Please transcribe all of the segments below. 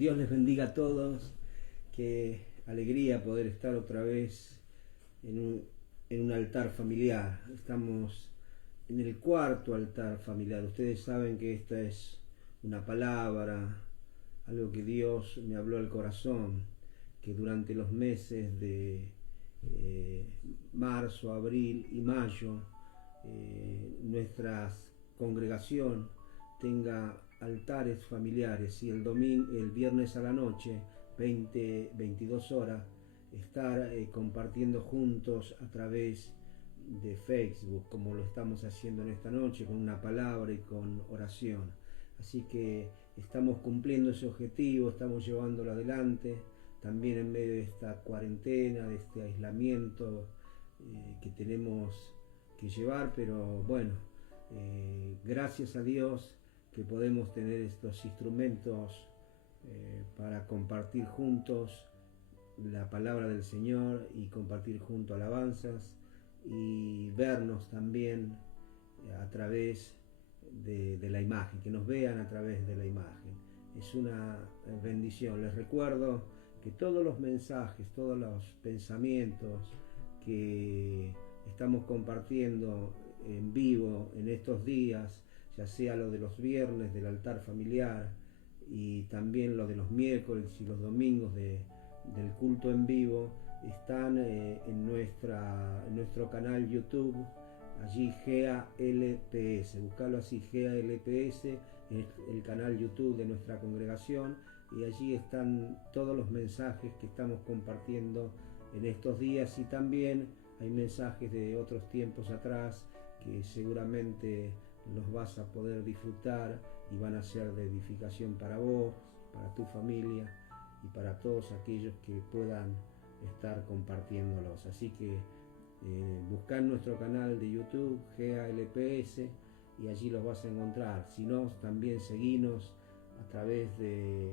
Dios les bendiga a todos. Qué alegría poder estar otra vez en un altar familiar. Estamos en el cuarto altar familiar. Ustedes saben que esta es una palabra, algo que Dios me habló al corazón, que durante los meses de marzo, abril y mayo nuestra congregación tenga altares familiares, y el viernes a la noche, 22 horas, estar compartiendo juntos a través de Facebook, como lo estamos haciendo en esta noche, con una palabra y con oración. Así que estamos cumpliendo ese objetivo, estamos llevándolo adelante, también en medio de esta cuarentena, de este aislamiento que tenemos que llevar, pero bueno, gracias a Dios que podemos tener estos instrumentos para compartir juntos la palabra del Señor y compartir juntos alabanzas y vernos también a través de la imagen, que nos vean a través de la imagen. Es una bendición. Les recuerdo que todos los mensajes, todos los pensamientos que estamos compartiendo en vivo en estos días, ya sea lo de los viernes del altar familiar y también lo de los miércoles y los domingos del culto en vivo, están en nuestro canal YouTube, allí GALPS, buscarlo así, GALPS, el canal YouTube de nuestra congregación, y allí están todos los mensajes que estamos compartiendo en estos días, y también hay mensajes de otros tiempos atrás que seguramente los vas a poder disfrutar y van a ser de edificación para vos, para tu familia y para todos aquellos que puedan estar compartiéndolos. Así que buscar nuestro canal de YouTube GALPS y allí los vas a encontrar. Si no, también seguinos a través de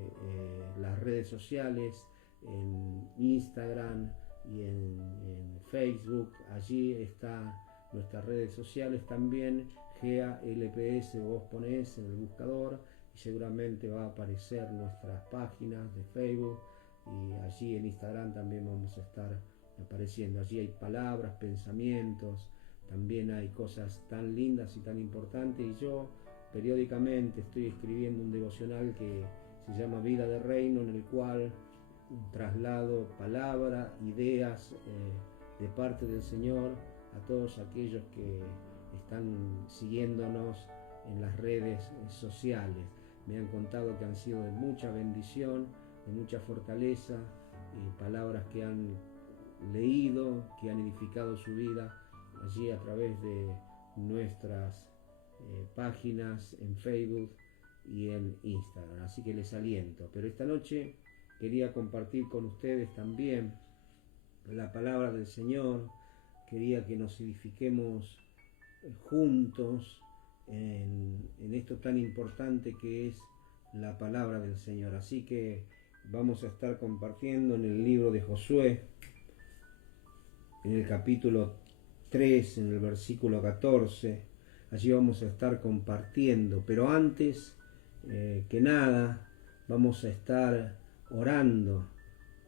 las redes sociales, en Instagram y en Facebook. Allí están nuestras redes sociales también, GALPS, vos ponés en el buscador y seguramente va a aparecer nuestras páginas de Facebook, y allí en Instagram también vamos a estar apareciendo. Allí hay palabras, pensamientos, también hay cosas tan lindas y tan importantes, y yo periódicamente estoy escribiendo un devocional que se llama Vida de Reino, en el cual traslado palabra, ideas de parte del Señor a todos aquellos que están siguiéndonos en las redes sociales. Me han contado que han sido de mucha bendición, de mucha fortaleza, palabras que han leído, que han edificado su vida allí a través de nuestras páginas en Facebook y en Instagram. Así que les aliento. Pero esta noche quería compartir con ustedes también la palabra del Señor. Quería que nos edifiquemos juntos en esto tan importante que es la palabra del Señor. Así que vamos a estar compartiendo en el libro de Josué, en el capítulo 3, en el versículo 14. Allí vamos a estar compartiendo, pero antes que nada vamos a estar orando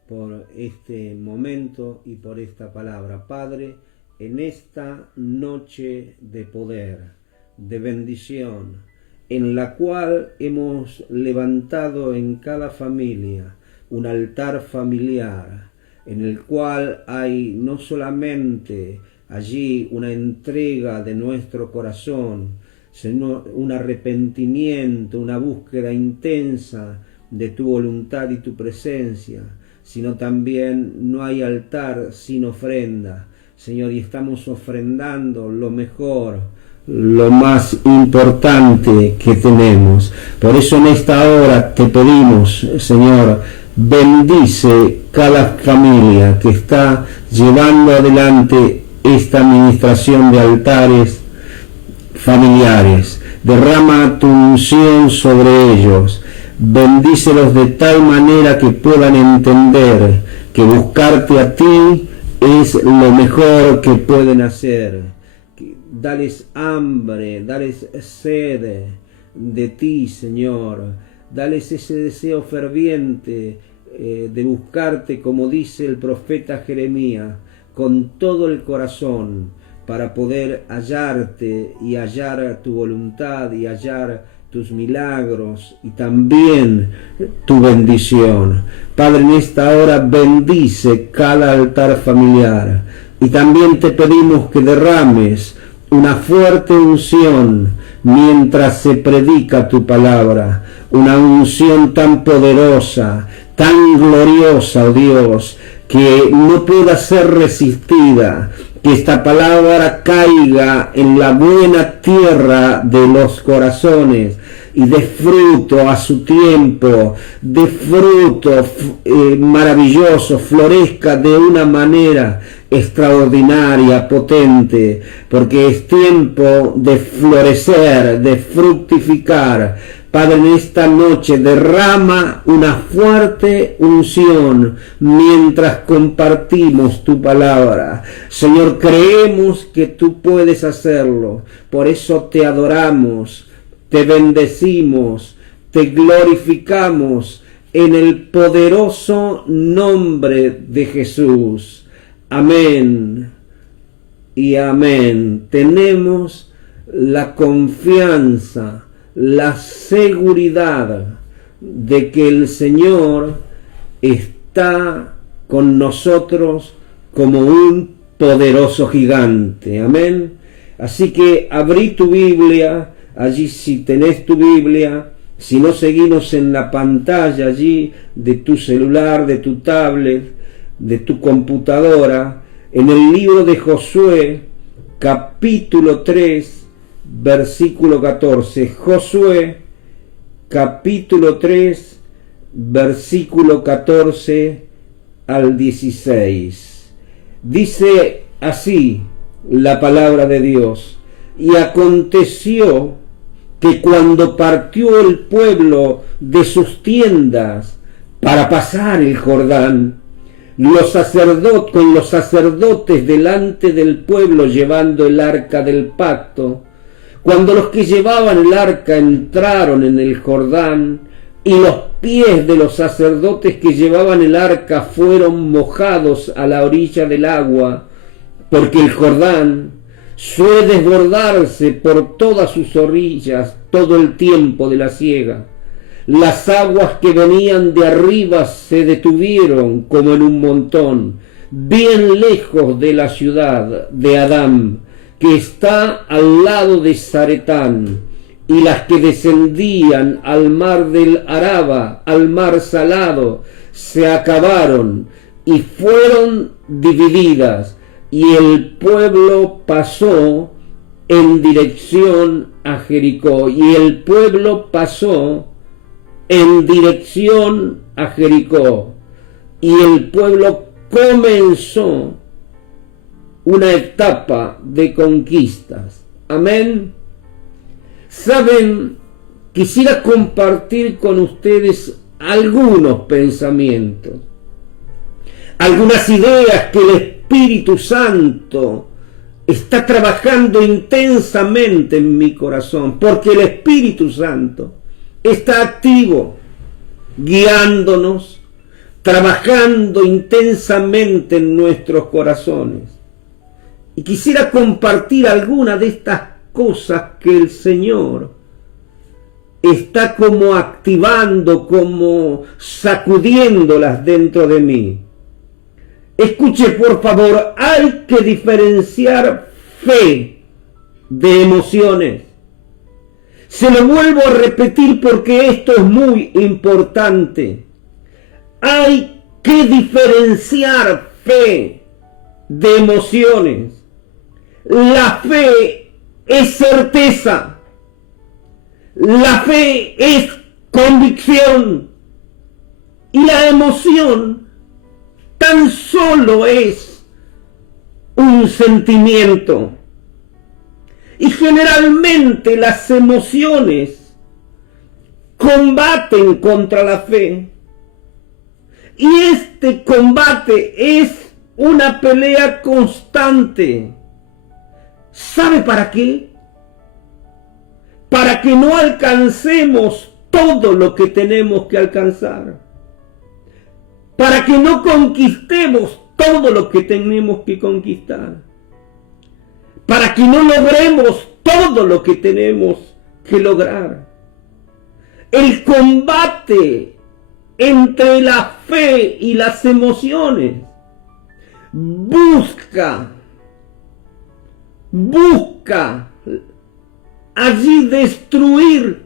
por este momento y por esta palabra. Padre, en esta noche de poder, de bendición, en la cual hemos levantado en cada familia un altar familiar, en el cual hay no solamente allí una entrega de nuestro corazón, sino un arrepentimiento, una búsqueda intensa de tu voluntad y tu presencia, sino también no hay altar sin ofrenda, Señor, y estamos ofrendando lo mejor, lo más importante que tenemos. Por eso en esta hora te pedimos, Señor, bendice cada familia que está llevando adelante esta administración de altares familiares. Derrama tu unción sobre ellos. Bendícelos de tal manera que puedan entender que buscarte a ti es lo mejor que pueden hacer. Dales hambre, dales sed de ti, Señor. dales ese deseo ferviente de buscarte, como dice el profeta Jeremías, con todo el corazón, para poder hallarte y hallar tu voluntad y hallar tus milagros y también tu bendición. Padre, en esta hora bendice cada altar familiar y también te pedimos que derrames una fuerte unción mientras se predica tu palabra, una unción tan poderosa, tan gloriosa, oh Dios, que no pueda ser resistida, que esta palabra caiga en la buena tierra de los corazones y dé fruto a su tiempo, dé fruto maravilloso, florezca de una manera extraordinaria, potente, porque es tiempo de florecer, de fructificar. Padre, en esta noche derrama una fuerte unción mientras compartimos tu palabra. Señor, creemos que tú puedes hacerlo. Por eso te adoramos, te bendecimos, te glorificamos en el poderoso nombre de Jesús. Amén y amén. Tenemos la confianza, la seguridad de que el Señor está con nosotros como un poderoso gigante. Amén. Así que abrí tu Biblia, allí si tenés tu Biblia, si no, seguimos en la pantalla allí de tu celular, de tu tablet, de tu computadora, en el libro de Josué, capítulo 3, versículo 14. Josué, capítulo 3, versículo 14 al 16. Dice así la palabra de Dios: y aconteció que cuando partió el pueblo de sus tiendas para pasar el Jordán, con los sacerdotes delante del pueblo llevando el arca del pacto, cuando los que llevaban el arca entraron en el Jordán, y los pies de los sacerdotes que llevaban el arca fueron mojados a la orilla del agua, porque el Jordán suele desbordarse por todas sus orillas todo el tiempo de la siega. Las aguas que venían de arriba se detuvieron como en un montón, bien lejos de la ciudad de Adán, que está al lado de Zaretán, y las que descendían al mar del Araba, al mar salado, se acabaron y fueron divididas, y el pueblo pasó en dirección a Jericó, y el pueblo pasó en dirección a Jericó, y el pueblo comenzó una etapa de conquistas. Amén. Saben, quisiera compartir con ustedes algunos pensamientos, algunas ideas que el Espíritu Santo está trabajando intensamente en mi corazón, porque el Espíritu Santo está activo, guiándonos, trabajando intensamente en nuestros corazones. Y quisiera compartir alguna de estas cosas que el Señor está como activando, como sacudiéndolas dentro de mí. Escuche, por favor, hay que diferenciar fe de emociones. Se lo vuelvo a repetir porque esto es muy importante. Hay que diferenciar fe de emociones. La fe es certeza. La fe es convicción. Y la emoción tan solo es un sentimiento. Y generalmente las emociones combaten contra la fe. Y este combate es una pelea constante. ¿Sabe para qué? Para que no alcancemos todo lo que tenemos que alcanzar, para que no conquistemos todo lo que tenemos que conquistar, para que no logremos todo lo que tenemos que lograr. El combate entre la fe y las emociones busca allí destruir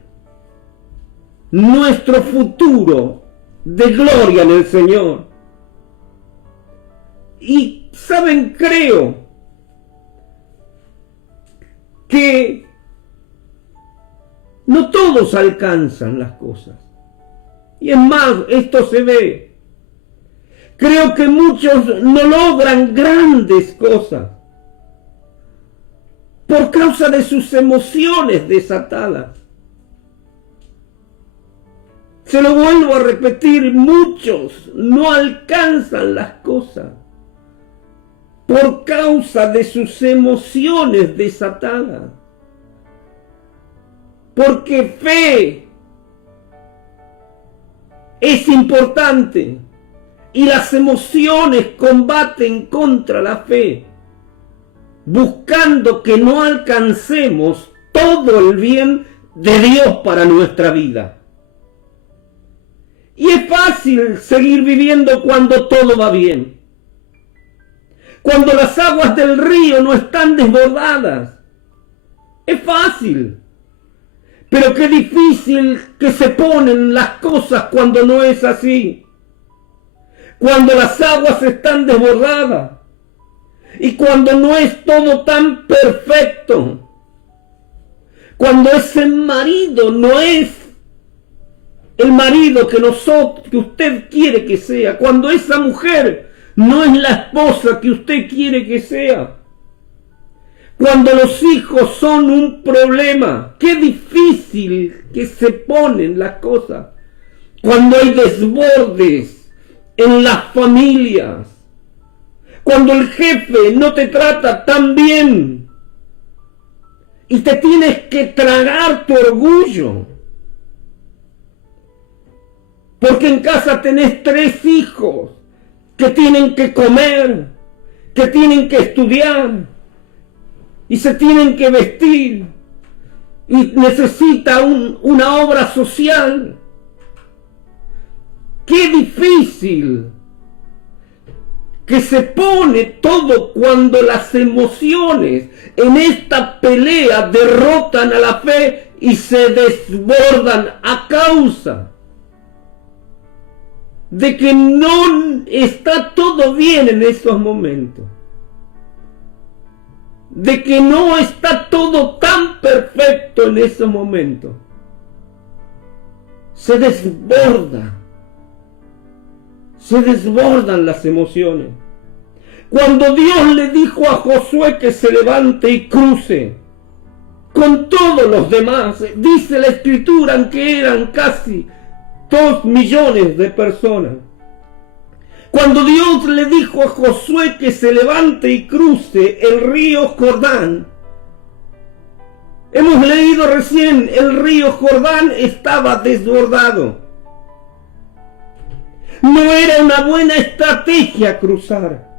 nuestro futuro de gloria en el Señor. Y saben, creo que no todos alcanzan las cosas. Y es más, esto se ve. Creo que muchos no logran grandes cosas por causa de sus emociones desatadas. Se lo vuelvo a repetir, muchos no alcanzan las cosas por causa de sus emociones desatadas. Porque fe es importante y las emociones combaten contra la fe, buscando que no alcancemos todo el bien de Dios para nuestra vida. Y es fácil seguir viviendo cuando todo va bien, cuando las aguas del río no están desbordadas. Es fácil, pero qué difícil que se ponen las cosas cuando no es así, cuando las aguas están desbordadas y cuando no es todo tan perfecto, cuando ese marido no es el marido que usted quiere que sea, cuando esa mujer no es la esposa que usted quiere que sea, cuando los hijos son un problema. Qué difícil que se ponen las cosas cuando hay desbordes en las familias, cuando el jefe no te trata tan bien y te tienes que tragar tu orgullo, porque en casa tenés 3 hijos que tienen que comer, que tienen que estudiar y se tienen que vestir y necesita una obra social. Qué difícil que se pone todo cuando las emociones en esta pelea derrotan a la fe y se desbordan a causa de que no está todo bien en esos momentos, de que no está todo tan perfecto en esos momentos. Se desbordan las emociones. Cuando Dios le dijo a Josué que se levante y cruce con todos los demás, dice la Escritura que eran casi 2 millones de personas. Cuando Dios le dijo a Josué que se levante y cruce el río Jordán, hemos leído recién, el río Jordán estaba desbordado. No era una buena estrategia cruzar.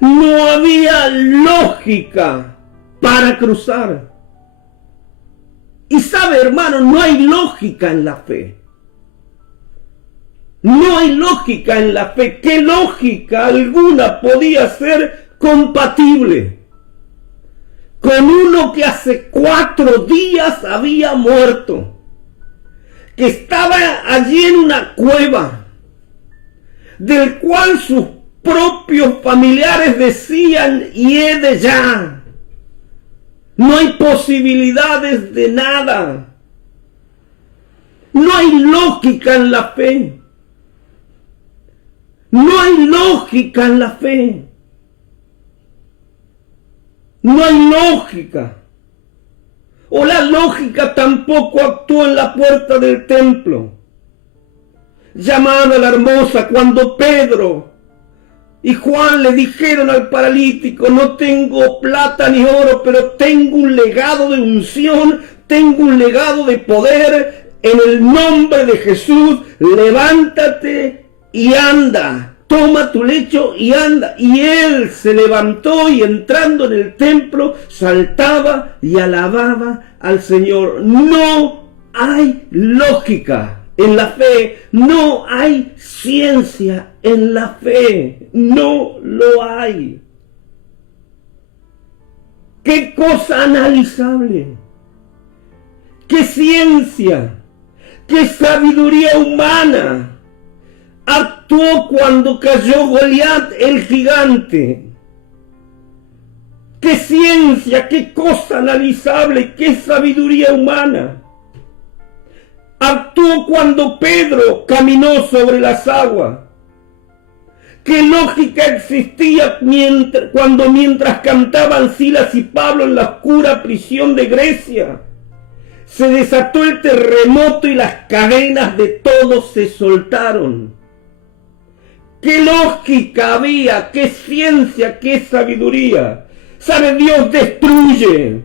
No había lógica para cruzar. Y sabe, hermano, no hay lógica en la fe. No hay lógica en la fe. ¿Qué lógica alguna podía ser compatible con uno que hace 4 días había muerto, que estaba allí en una cueva, del cual sus propios familiares decían: hiede ya, no hay posibilidades de nada? No hay lógica en la fe. No hay lógica en la fe. No hay lógica. O la lógica tampoco actuó en la puerta del templo, llamada la Hermosa, cuando Pedro y Juan le dijeron al paralítico: no tengo plata ni oro, pero tengo un legado de unción, tengo un legado de poder, en el nombre de Jesús, levántate y anda. Toma tu lecho y anda. Y él se levantó y entrando en el templo, saltaba y alababa al Señor. No hay lógica en la fe, no hay ciencia en la fe, no lo hay. ¡Qué cosa analizable! ¡Qué ciencia! ¡Qué sabiduría humana! Actuó cuando cayó Goliat, el gigante. ¡Qué ciencia! ¡Qué cosa analizable! ¡Qué sabiduría humana! Actuó cuando Pedro caminó sobre las aguas. ¿Qué lógica existía mientras cantaban Silas y Pablo en la oscura prisión de Grecia? Se desató el terremoto y las cadenas de todos se soltaron. ¿Qué lógica había? ¿Qué ciencia? ¿Qué sabiduría? ¿Sabe? Dios destruye.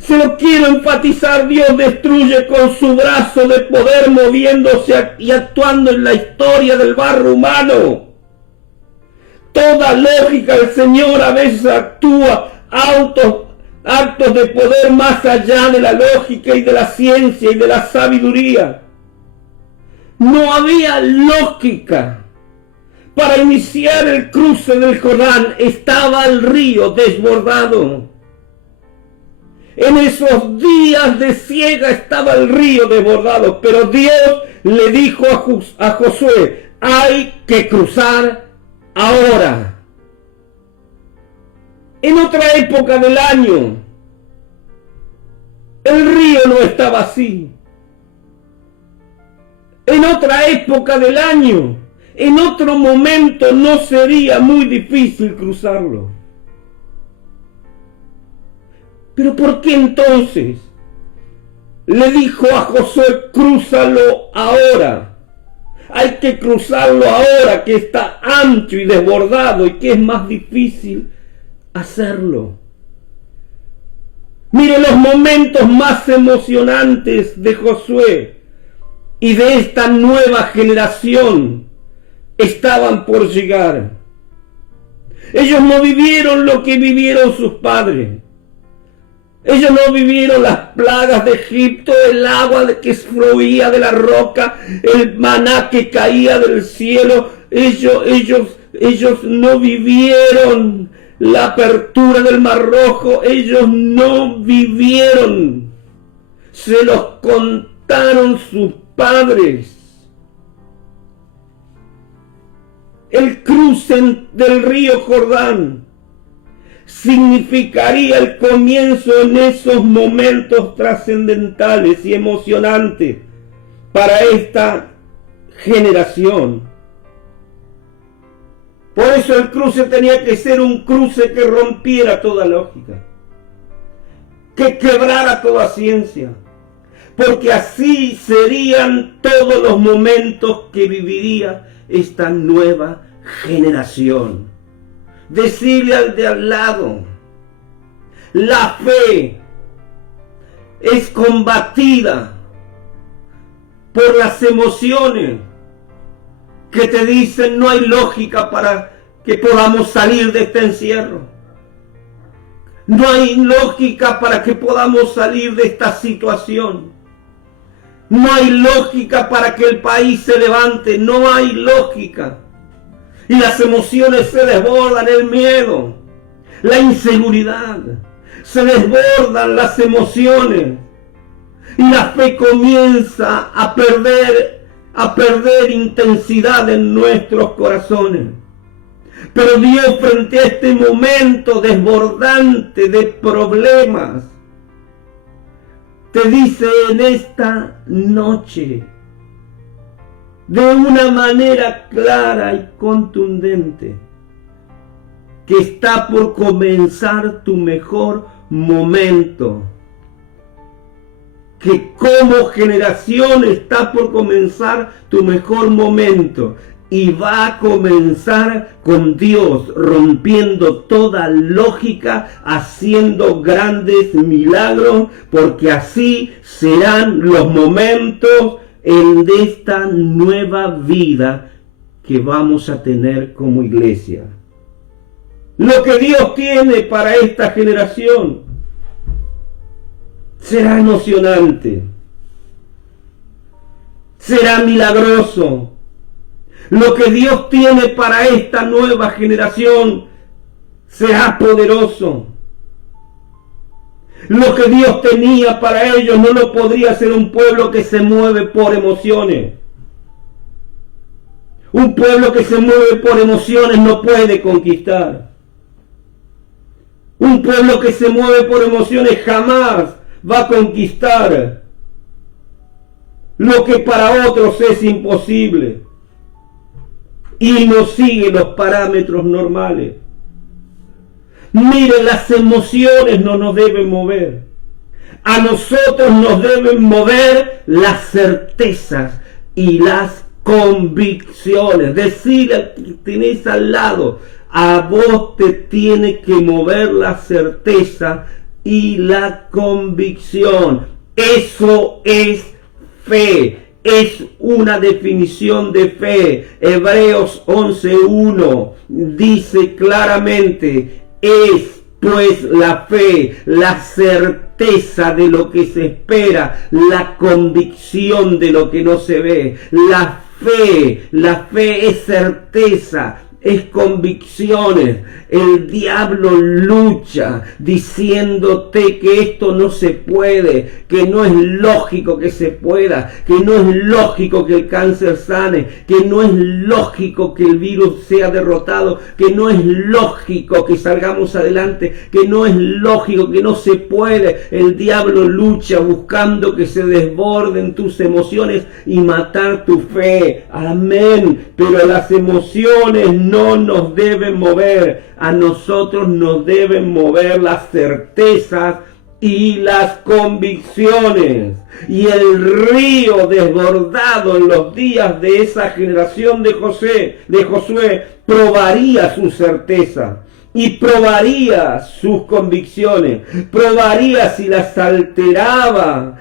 Se lo quiero enfatizar, Dios destruye con su brazo de poder moviéndose y actuando en la historia del barro humano. Toda lógica, el Señor a veces actúa actos de poder más allá de la lógica y de la ciencia y de la sabiduría. No había lógica para iniciar el cruce del Jordán. Estaba el río desbordado. En esos días de siega estaba el río desbordado, pero Dios le dijo a Josué, hay que cruzar ahora. En otra época del año, el río no estaba así. En otra época del año, en otro momento no sería muy difícil cruzarlo. Pero ¿por qué entonces le dijo a Josué, crúzalo ahora? Hay que cruzarlo ahora que está ancho y desbordado y que es más difícil hacerlo. Mire, los momentos más emocionantes de Josué y de esta nueva generación estaban por llegar. Ellos no vivieron lo que vivieron sus padres. Ellos no vivieron las plagas de Egipto, el agua que fluía de la roca, el maná que caía del cielo. Ellos no vivieron la apertura del Mar Rojo. Ellos no vivieron. Se los contaron sus padres. El cruce del río Jordán significaría el comienzo en esos momentos trascendentales y emocionantes para esta generación. Por eso el cruce tenía que ser un cruce que rompiera toda lógica, que quebrara toda ciencia, porque así serían todos los momentos que viviría esta nueva generación. Decirle al de al lado, la fe es combatida por las emociones que te dicen no hay lógica para que podamos salir de este encierro. No hay lógica para que podamos salir de esta situación. No hay lógica para que el país se levante. No hay lógica. Y las emociones se desbordan, el miedo, la inseguridad, se desbordan las emociones y la fe comienza a perder intensidad en nuestros corazones. Pero Dios, frente a este momento desbordante de problemas, te dice en esta noche, de una manera clara y contundente, que está por comenzar tu mejor momento, que como generación está por comenzar tu mejor momento, y va a comenzar con Dios, rompiendo toda lógica, haciendo grandes milagros, porque así serán los momentos en esta nueva vida que vamos a tener como iglesia. Lo que Dios tiene para esta generación será emocionante, será milagroso. Lo que Dios tiene para esta nueva generación será poderoso. Lo que Dios tenía para ellos no lo podría hacer un pueblo que se mueve por emociones. Un pueblo que se mueve por emociones no puede conquistar. Un pueblo que se mueve por emociones jamás va a conquistar lo que para otros es imposible y no sigue los parámetros normales. Miren, las emociones no nos deben mover. A nosotros nos deben mover las certezas y las convicciones. Decirle al que tenés al lado, a vos te tiene que mover la certeza y la convicción. Eso es fe. Es una definición de fe. Hebreos 11:1 dice claramente: es pues la fe, la certeza de lo que se espera, la convicción de lo que no se ve. La fe es certeza, es convicciones. El diablo lucha diciéndote que esto no se puede, que no es lógico que se pueda, que no es lógico que el cáncer sane, que no es lógico que el virus sea derrotado, que no es lógico que salgamos adelante, que no es lógico, que no se puede. El diablo lucha buscando que se desborden tus emociones y matar tu fe. Amén. Pero las emociones no nos deben mover. A nosotros nos deben mover las certezas y las convicciones. Y el río desbordado en los días de esa generación de Josué probaría su certeza y probaría sus convicciones, probaría si las alteraban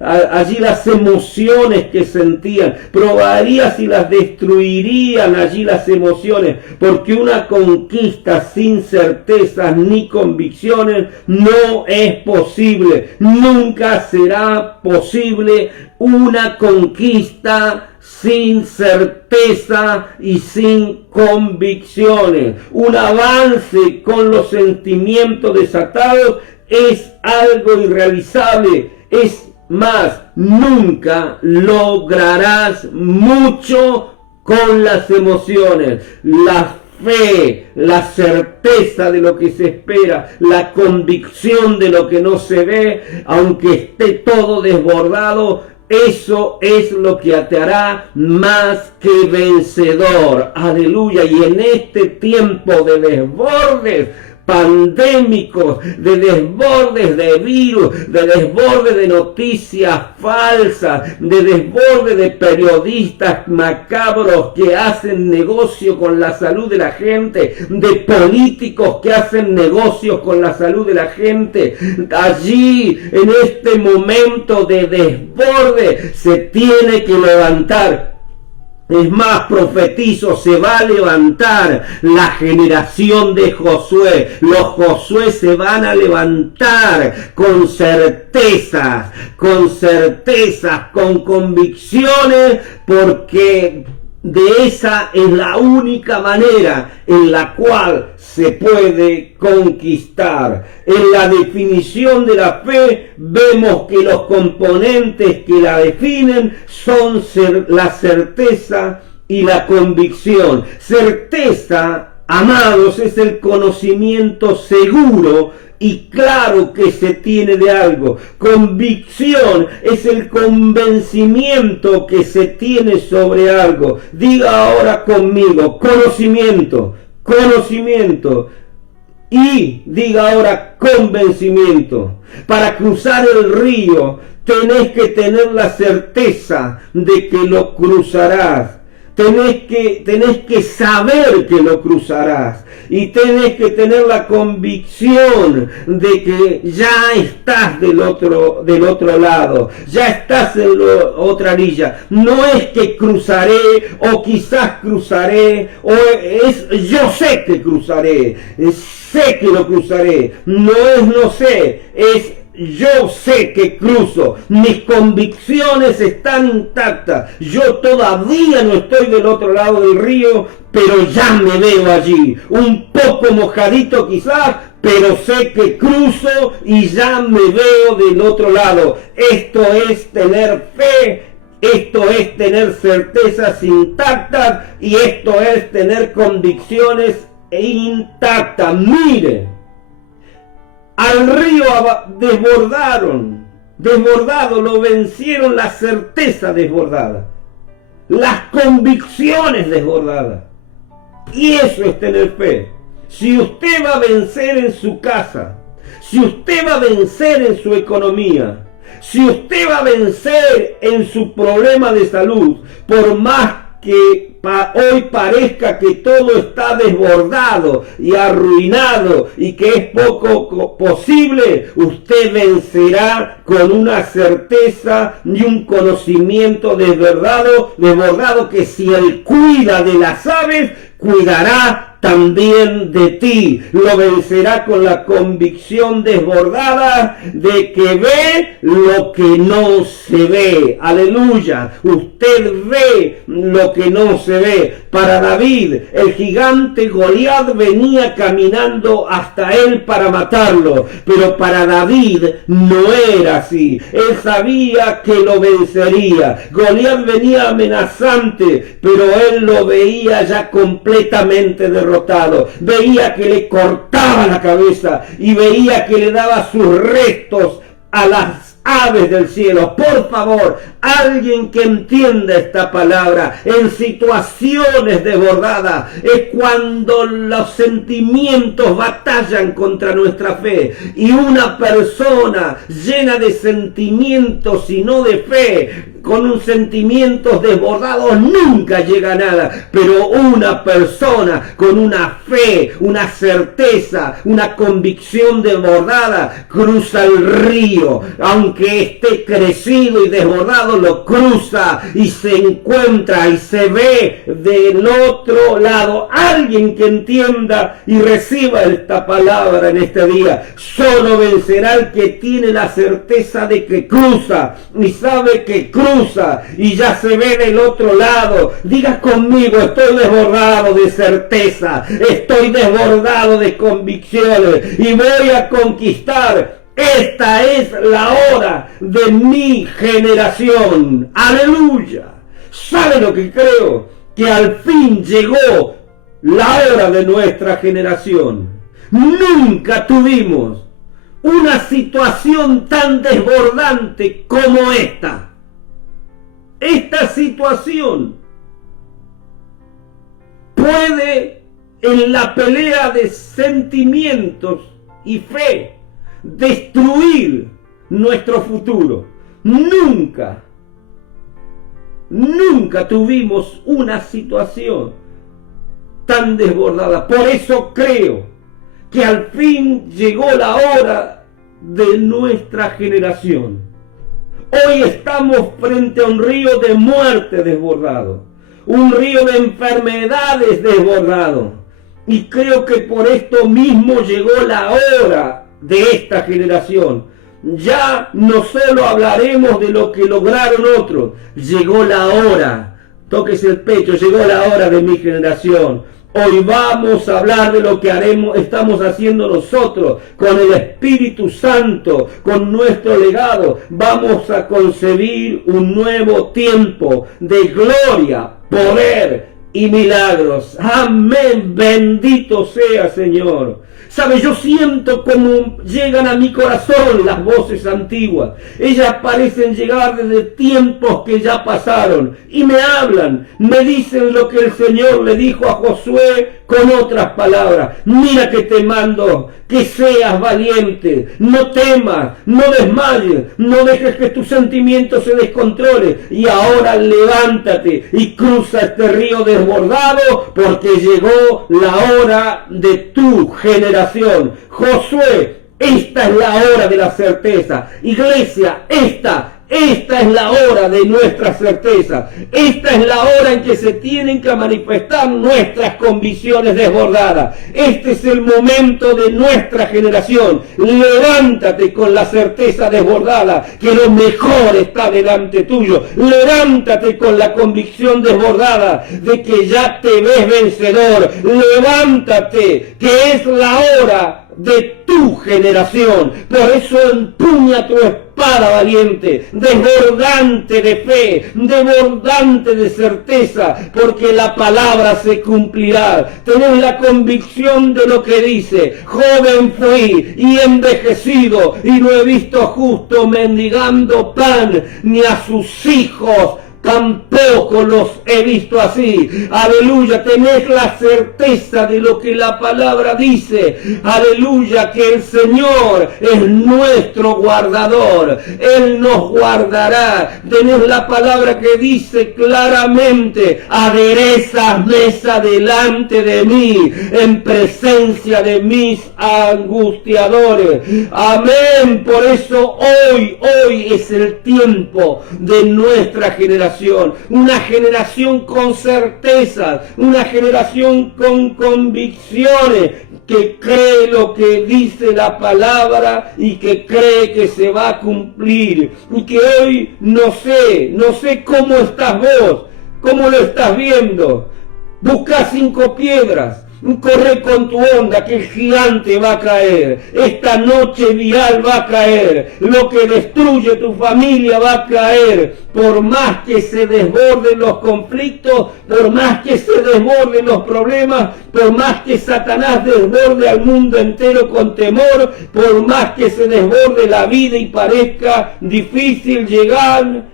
allí las emociones que sentían, probaría si las destruirían allí las emociones, porque una conquista sin certezas ni convicciones no es posible. Nunca será posible una conquista sin certeza y sin convicciones. Un avance con los sentimientos desatados es algo irrealizable. Es más, nunca lograrás mucho con las emociones. La fe, la certeza de lo que se espera, la convicción de lo que no se ve, aunque esté todo desbordado, eso es lo que te hará más que vencedor. Aleluya. Y en este tiempo de desbordes pandémicos, de desbordes de virus, de desbordes de noticias falsas, de desbordes de periodistas macabros que hacen negocio con la salud de la gente, de políticos que hacen negocios con la salud de la gente. Allí, en este momento de desborde, se tiene que levantar. Es más, profetizo, se va a levantar la generación de Josué. Los Josué se van a levantar con certezas, con convicciones, porque de esa es la única manera en la cual se puede conquistar. En la definición de la fe vemos que los componentes que la definen son la certeza y la convicción. Certeza, amados, es el conocimiento seguro y claro que se tiene de algo. Convicción es el convencimiento que se tiene sobre algo. Diga ahora conmigo, conocimiento. Y diga ahora convencimiento. Para cruzar el río tenés que tener la certeza de que lo cruzarás. Tenés que saber que lo cruzarás y tenés que tener la convicción de que ya estás del otro lado, ya estás en la otra orilla. No es que cruzaré o quizás cruzaré, o es yo sé que cruzaré, sé que lo cruzaré. No es no sé, es yo sé que cruzo, mis convicciones están intactas, yo todavía no estoy del otro lado del río, pero ya me veo allí, un poco mojadito quizás, pero sé que cruzo y ya me veo del otro lado. Esto es tener fe, esto es tener certezas intactas y esto es tener convicciones intactas. Mire, al río desbordado, lo vencieron la certeza desbordada, las convicciones desbordadas. Y eso es tener fe. Si usted va a vencer en su casa, si usted va a vencer en su economía, si usted va a vencer en su problema de salud, por más que hoy parezca que todo está desbordado y arruinado y que es poco posible, usted vencerá con una certeza y un conocimiento desbordado que si Él cuida de las aves, cuidará también de ti. Lo vencerá con la convicción desbordada de que ve lo que no se ve. Aleluya. Usted ve lo que no se ve. Para David, el gigante Goliat venía caminando hasta él para matarlo. Pero para David no era así. Él sabía que lo vencería. Goliat venía amenazante, pero él lo veía ya completamente derrotado. Veía que le cortaba la cabeza y veía que le daba sus restos a las aves del cielo. Por favor, alguien que entienda esta palabra, en situaciones desbordadas, es cuando los sentimientos batallan contra nuestra fe, y una persona llena de sentimientos y no de fe, con un sentimientos desbordados, nunca llega a nada. Pero una persona con una fe, una certeza, una convicción desbordada, cruza el río, aunque esté crecido y desbordado, lo cruza y se encuentra y se ve del otro lado. Alguien que entienda y reciba esta palabra en este día. Solo vencerá el que tiene la certeza de que cruza y sabe que cruza y ya se ve del otro lado. Diga conmigo: estoy desbordado de certeza, estoy desbordado de convicciones y voy a conquistar. Esta es la hora de mi generación. Aleluya. ¿Sabe lo que creo? Que al fin llegó la hora de nuestra generación. Nunca tuvimos una situación tan desbordante como esta. Esta situación puede, en la pelea de sentimientos y fe, destruir nuestro futuro. Nunca tuvimos una situación tan desbordada. Por eso creo que al fin llegó la hora de nuestra generación. Hoy estamos frente a un río de muerte desbordado, un río de enfermedades desbordado. Y creo que por esto mismo llegó la hora de esta generación. Ya no solo hablaremos de lo que lograron otros, llegó la hora, tóquese el pecho, llegó la hora de mi generación. Hoy vamos a hablar de lo que estamos haciendo nosotros con el Espíritu Santo, con nuestro legado. Vamos a concebir un nuevo tiempo de gloria, poder y milagros. Amén. Bendito sea, Señor. ¿Sabe? Yo siento como llegan a mi corazón las voces antiguas. Ellas parecen llegar desde tiempos que ya pasaron. Y me hablan, me dicen lo que el Señor le dijo a Josué con otras palabras. Mira que te mando que seas valiente, no temas, no desmayes, no dejes que tus sentimientos se descontrolen. Y ahora levántate y cruza este río desbordado, porque llegó la hora de tu generación. Josué, esta es la hora de la certeza. Iglesia, esta es la hora de nuestra certeza. Esta es la hora en que se tienen que manifestar nuestras convicciones desbordadas. Este es el momento de nuestra generación. Levántate con la certeza desbordada que lo mejor está delante tuyo. Levántate con la convicción desbordada de que ya te ves vencedor. Levántate, que es la hora de tu generación. Por eso empuña tu espada valiente, desbordante de fe, desbordante de certeza, porque la palabra se cumplirá. Tenés la convicción de lo que dice: joven fui y envejecido, y no he visto justo mendigando pan, ni a sus hijos tampoco los he visto así. Aleluya, tenés la certeza de lo que la palabra dice. Aleluya, que el Señor es nuestro guardador. Él nos guardará. Tenés la palabra que dice claramente: aderezas mesa delante de mí, en presencia de mis angustiadores. Amén. Por eso hoy es el tiempo de nuestra generación. Una generación con certezas, una generación con convicciones, que cree lo que dice la palabra y que cree que se va a cumplir. Y que hoy no sé cómo estás vos, cómo lo estás viendo. Busca 5 piedras. Corre con tu onda, que el gigante va a caer. Esta noche viral va a caer. Lo que destruye tu familia va a caer. Por más que se desborden los conflictos, por más que se desborden los problemas, por más que Satanás desborde al mundo entero con temor, por más que se desborde la vida y parezca difícil llegar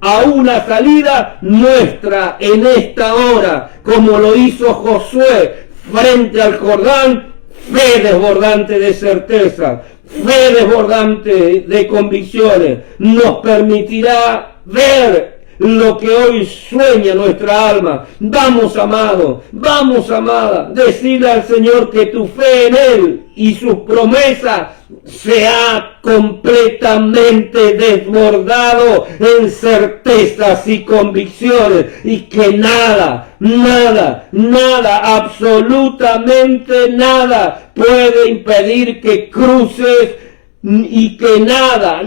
a una salida, nuestra en esta hora, como lo hizo Josué frente al Jordán, fe desbordante de certeza, fe desbordante de convicciones, nos permitirá ver lo que hoy sueña nuestra alma. Vamos, amado, vamos, amada, decirle al Señor que tu fe en Él y sus promesas se ha completamente desbordado en certezas y convicciones, y que nada, absolutamente nada puede impedir que cruces, y que nada,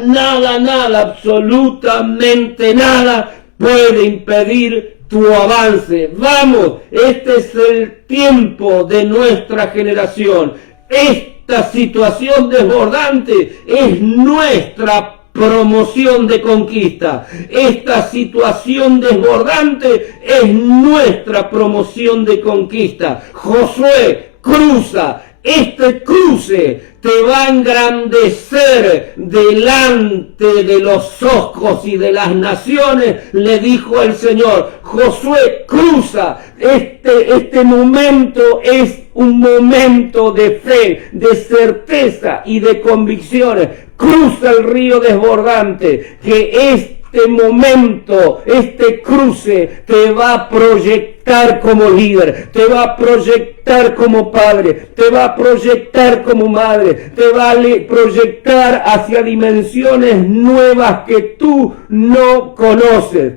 absolutamente nada puede impedir tu avance. Vamos, este es el tiempo de nuestra generación. Esta situación desbordante es nuestra promoción de conquista. Esta situación desbordante es nuestra promoción de conquista. Josué cruza. Este cruce te va a engrandecer delante de los ojos y de las naciones, le dijo el Señor. Josué cruza. Este momento es un momento de fe, de certeza y de convicciones. Cruza el río desbordante, que este momento, este cruce te va a proyectar como líder, te va a proyectar como padre, te va a proyectar como madre, te va a proyectar hacia dimensiones nuevas que tú no conoces.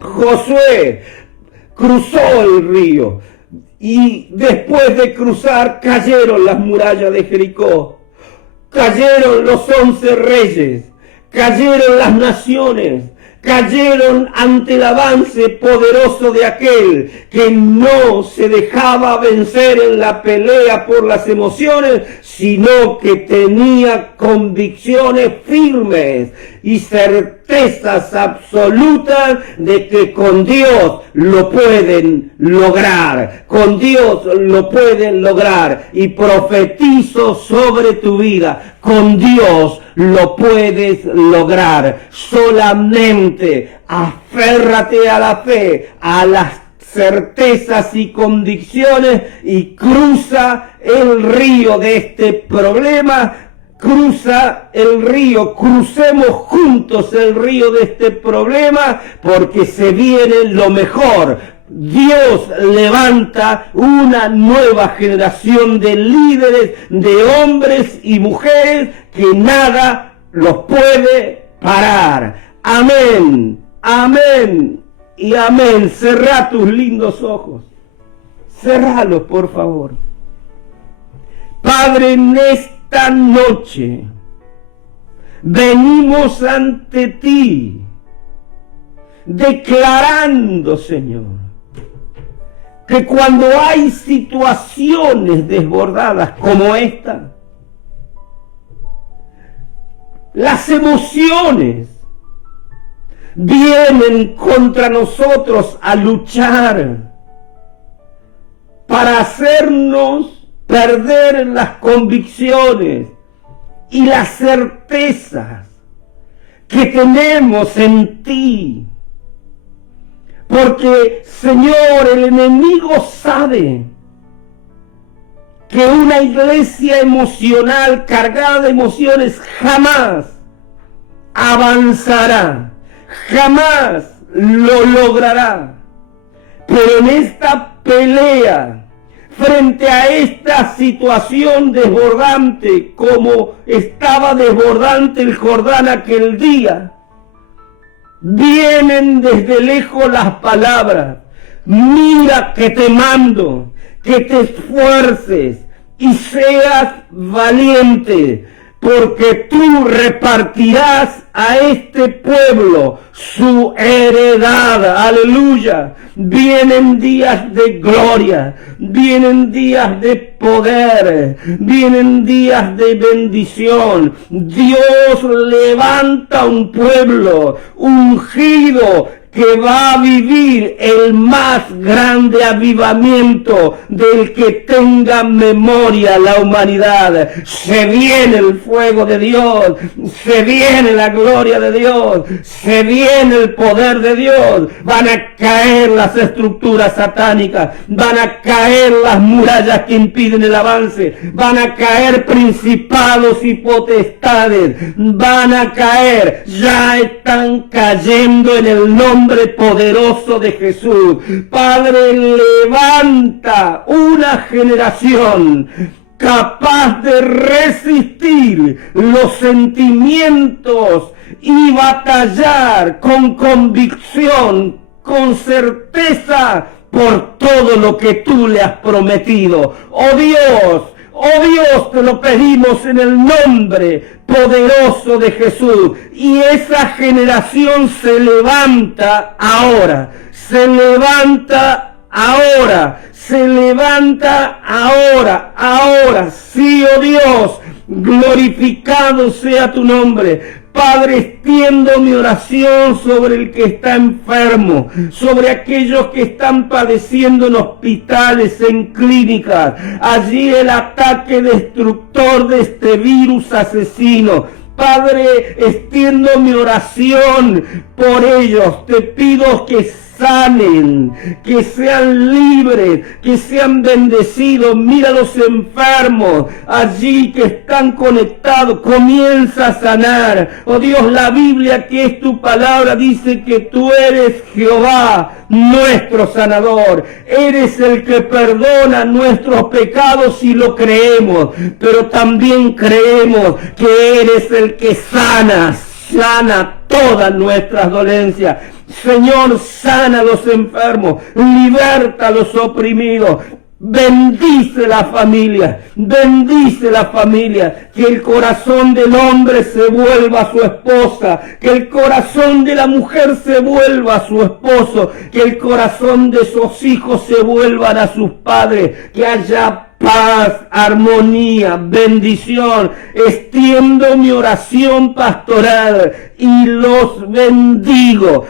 Josué cruzó el río y después de cruzar cayeron las murallas de Jericó, cayeron los 11 reyes, cayeron las naciones, cayeron ante el avance poderoso de aquel que no se dejaba vencer en la pelea por las emociones, sino que tenía convicciones firmes y certezas absolutas de que con Dios lo pueden lograr, con Dios lo pueden lograr. Y profetizo sobre tu vida: con Dios lo puedes lograr. Solamente aférrate a la fe, a la certezas y convicciones y cruza el río de este problema. Cruza el río, crucemos juntos el río de este problema, porque se viene lo mejor. Dios levanta una nueva generación de líderes, de hombres y mujeres que nada los puede parar. Amén, amén y amén. Cerrá tus lindos ojos. Cerrálos, por favor. Padre, en esta noche venimos ante ti, declarando, Señor, que cuando hay situaciones desbordadas como esta, las emociones vienen contra nosotros a luchar para hacernos perder las convicciones y las certezas que tenemos en ti. Porque, Señor, el enemigo sabe que una iglesia emocional, cargada de emociones, jamás avanzará, jamás lo logrará. Pero en esta pelea, frente a esta situación desbordante, como estaba desbordante el Jordán aquel día, vienen desde lejos las palabras: mira que te mando, que te esfuerces y seas valiente, porque tú repartirás a este pueblo su heredad. Aleluya. Vienen días de gloria, vienen días de poder, vienen días de bendición. Dios levanta un pueblo ungido que va a vivir el más grande avivamiento del que tenga memoria la humanidad. Se viene el fuego de Dios, se viene la gloria de Dios, se viene el poder de Dios. Van a caer las estructuras satánicas, van a caer las murallas que impiden el avance, van a caer principados y potestades, van a caer, ya están cayendo en el nombre poderoso de Jesús. Padre, levanta una generación capaz de resistir los sentimientos y batallar con convicción, con certeza, por todo lo que tú le has prometido. Oh Dios, te lo pedimos en el nombre poderoso de Jesús. Y esa generación se levanta ahora, se levanta ahora, se levanta ahora. Sí, oh Dios, glorificado sea tu nombre. Padre, extiendo mi oración sobre el que está enfermo, sobre aquellos que están padeciendo en hospitales, en clínicas. Allí el ataque destructor de este virus asesino. Padre, extiendo mi oración por ellos. Te pido que sanen, que sean libres, que sean bendecidos. Mira a los enfermos allí que están conectados, comienza a sanar. Oh Dios, la Biblia, que es tu palabra, dice que tú eres Jehová, nuestro sanador. Eres el que perdona nuestros pecados si lo creemos, pero también creemos que eres el que sana todas nuestras dolencias. Señor, sana a los enfermos, liberta a los oprimidos. Bendice la familia, que el corazón del hombre se vuelva a su esposa, que el corazón de la mujer se vuelva a su esposo, que el corazón de sus hijos se vuelvan a sus padres, que haya paz, armonía, bendición. Extiendo mi oración pastoral y los bendigo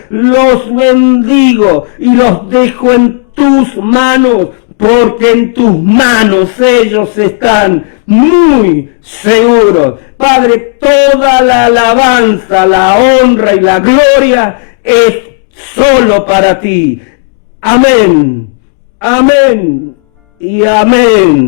y los dejo en tus manos, porque en tus manos ellos están muy seguros. Padre, toda la alabanza, la honra y la gloria es solo para ti. Amén, amén y amén.